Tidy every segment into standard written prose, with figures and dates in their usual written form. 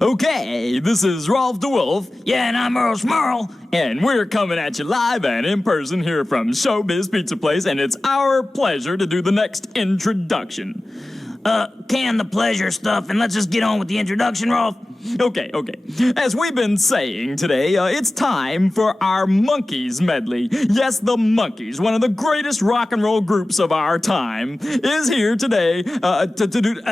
Okay, this is Rolf the Wolf. Yeah, and I'm Earl Schmerl. And we're coming at you live and in person here from Showbiz Pizza Place, and it's our pleasure to do the next introduction. Can the pleasure stuff, and let's just get on with the introduction, Rolf. Okay. As we've been saying today, it's time for our Monkees medley. Yes, the Monkees, one of the greatest rock and roll groups of our time, is here today to do...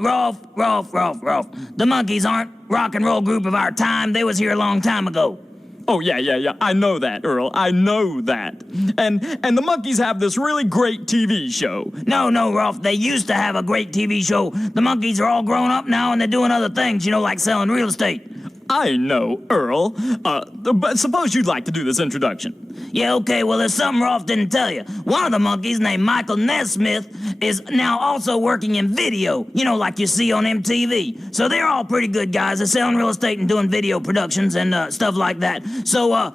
Rolf. The Monkees aren't rock and roll group of our time. They was here a long time ago. Oh, yeah. I know that, Earl. I know that. And the Monkees have this really great TV show. No, Rolf. They used to have a great TV show. The Monkees are all grown up now, and they're doing other things, like selling real estate. I know, Earl. But suppose you'd like to do this introduction. Yeah, okay, well, there's something Rolf didn't tell you. One of the Monkees, named Michael Nesmith, is now also working in video, like you see on MTV. So they're all pretty good guys. They're selling real estate and doing video productions and stuff like that. So,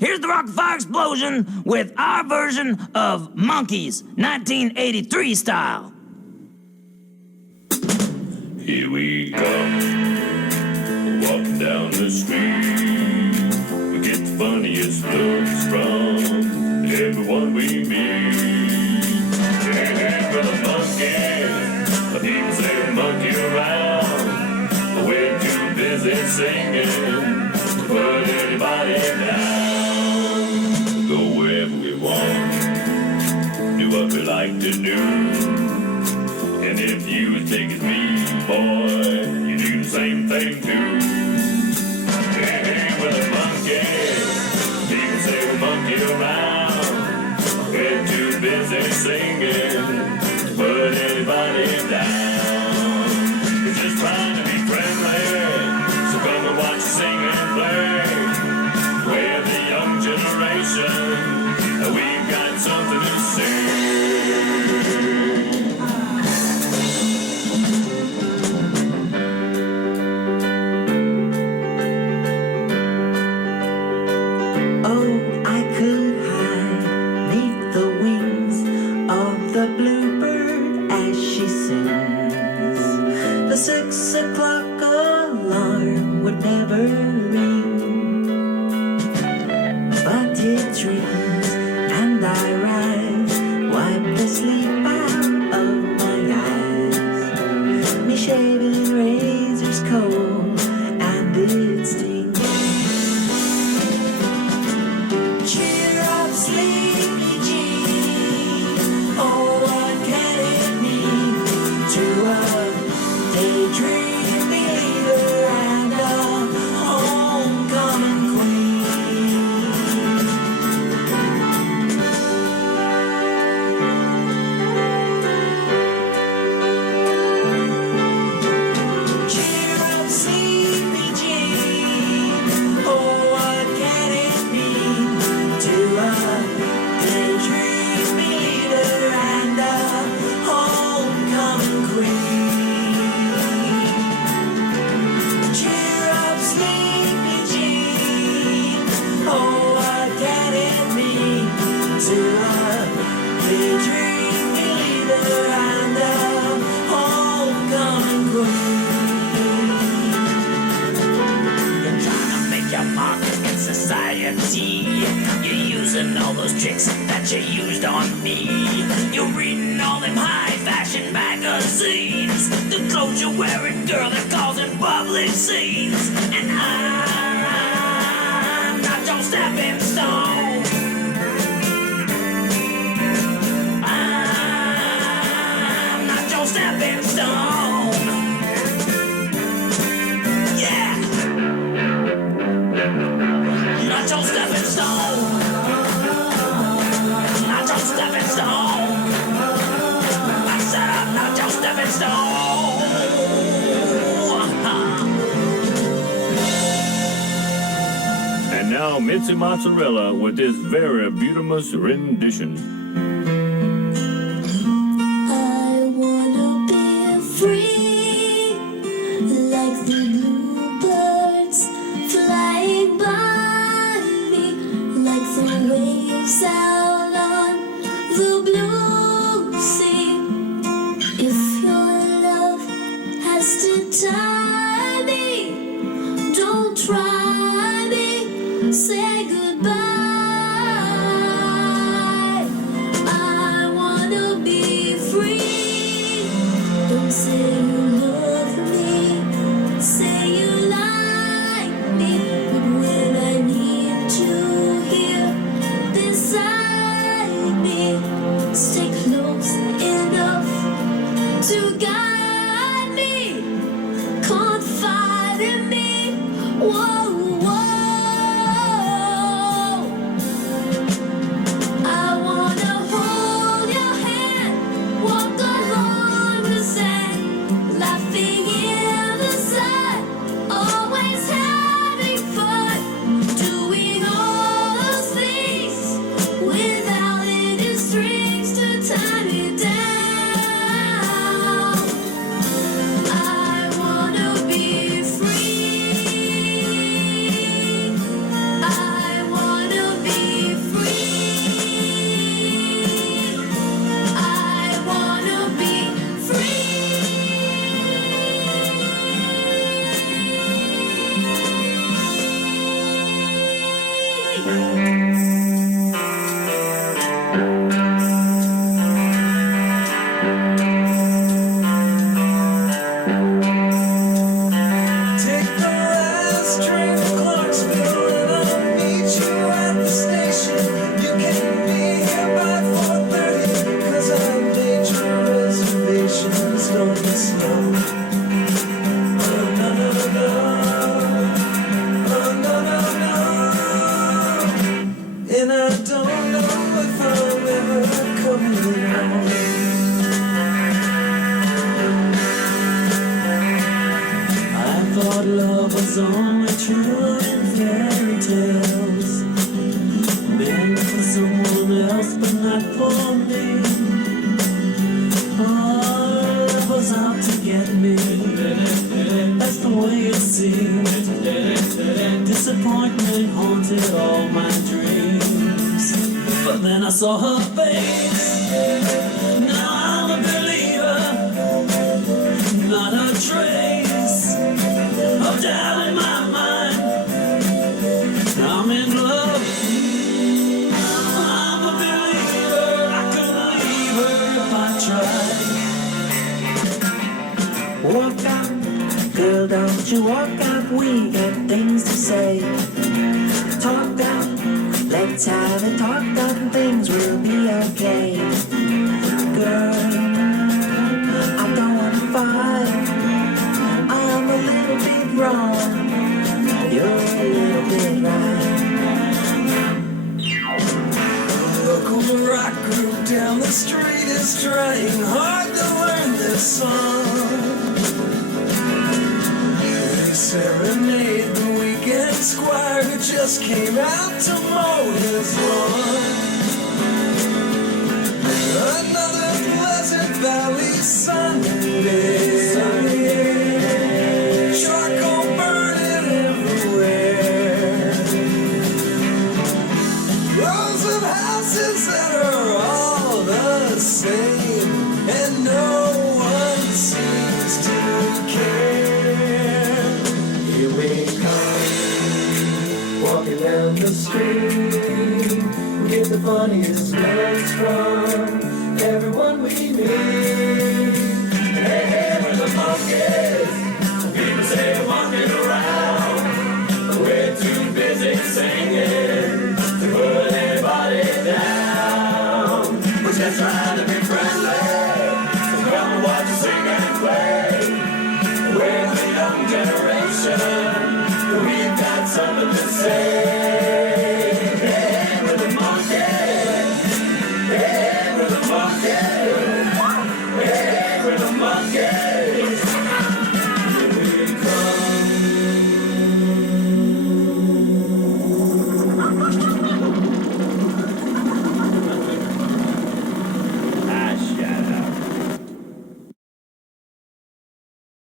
here's the Rock and Fire Explosion with our version of Monkees, 1983 style. Here we come. Walking down the street, we get the funniest looks from everyone we meet. Hey, we're the Monkees, but people say monkey around, but we're too busy singing to put anybody down. Go wherever we want, do what we like to do, and if you think it's me, boy, you do the same thing too. Hey, we're the Monkees. People say we monkey around. We're too busy singing to put anybody down. We're just trying to be friendly, so come and watch us sing and play. We're the young generation, and we've got something to say. The 6 o'clock alarm would never ring, but it rings and I rise, wipe the sleep out of my eyes. Me shaving razor's cold and it stings. Cheer up, sleepy Jean. Oh, what can it mean to us? Daydream leader and a homecoming queen. Cheer up, sleepy Jean. Oh, what can it mean to a daydream leader and a homecoming queen? To a daydream leader and a homecoming queen. You're trying to make your mark in society. You're using all those tricks that you used on me. You're reading all them high fashion magazines. The clothes you're wearing, girl, they're causing public scenes. And I'm not your stepping stone. Stepping stone. Yeah. Not your stepping stone. Not your stepping stone. I said I'm not your stepping stone. And now Mitzi Mozzarella with this very beautiful rendition. Free, like the bluebirds flying by me, like the waves out on the blue sea. If your love has to tie me Whoa, whoa. I wanna hold your hand, walk along the sand, laughing in the sun, always having fun, doing all those things without any strings to tie me down. I wanna be free. I wanna be free. I wanna be Take the last train to Clarksville and I'll meet you at the station. You can be here by 4:30 'cause I made your reservations. Don't be slow. Oh, no, no, no. Oh, no, no, no. And I don't know if I'm ever coming home. I thought love was only true in fairy tales, meant for someone else but not for me. Oh, love was out to get me, that's the way it seemed. Disappointment haunted all my dreams, but then I saw her face. Now I'm a believer, not a trace of doubt in my mind. I'm in love. I'm a believer. I couldn't leave her if I tried. Walk out, girl, don't you walk out. We got things to say. Talk out, let's have a talk out and things will be okay. Girl, I don't wanna fight. I'm a little bit wrong. You're a little bit right. Local rock group down the street is trying hard to learn this song. They serenade the weekend squire who just came out to mow his lawn. Another Pleasant Valley Sunday. Charcoal burning everywhere. Rows of houses that are all the same, and no one seems to care. Here we come, walking down the street. We get the funniest looks from everyone we meet. Hey, hey, we're the monkeys. People say we're walking around. We're too busy singing to put anybody down. We're just trying to be friendly. So come and watch us sing and play. We're the young generation. We've got something to say.